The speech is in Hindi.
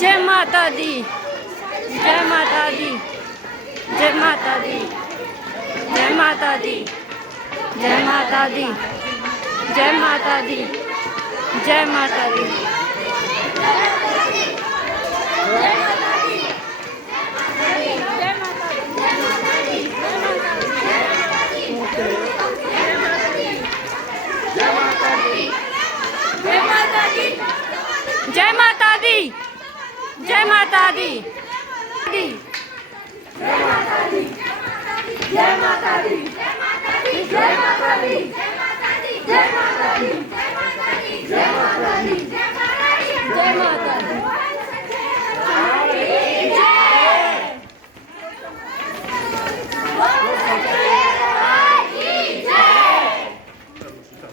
जय माता दी, जय माता दी, जय माता दी, जय माता दी, जय माता दी, जय माता दी, जय माता दी, जय माता दी, जय माता दी, जय माता दी, जय माता दी, जय माता दी।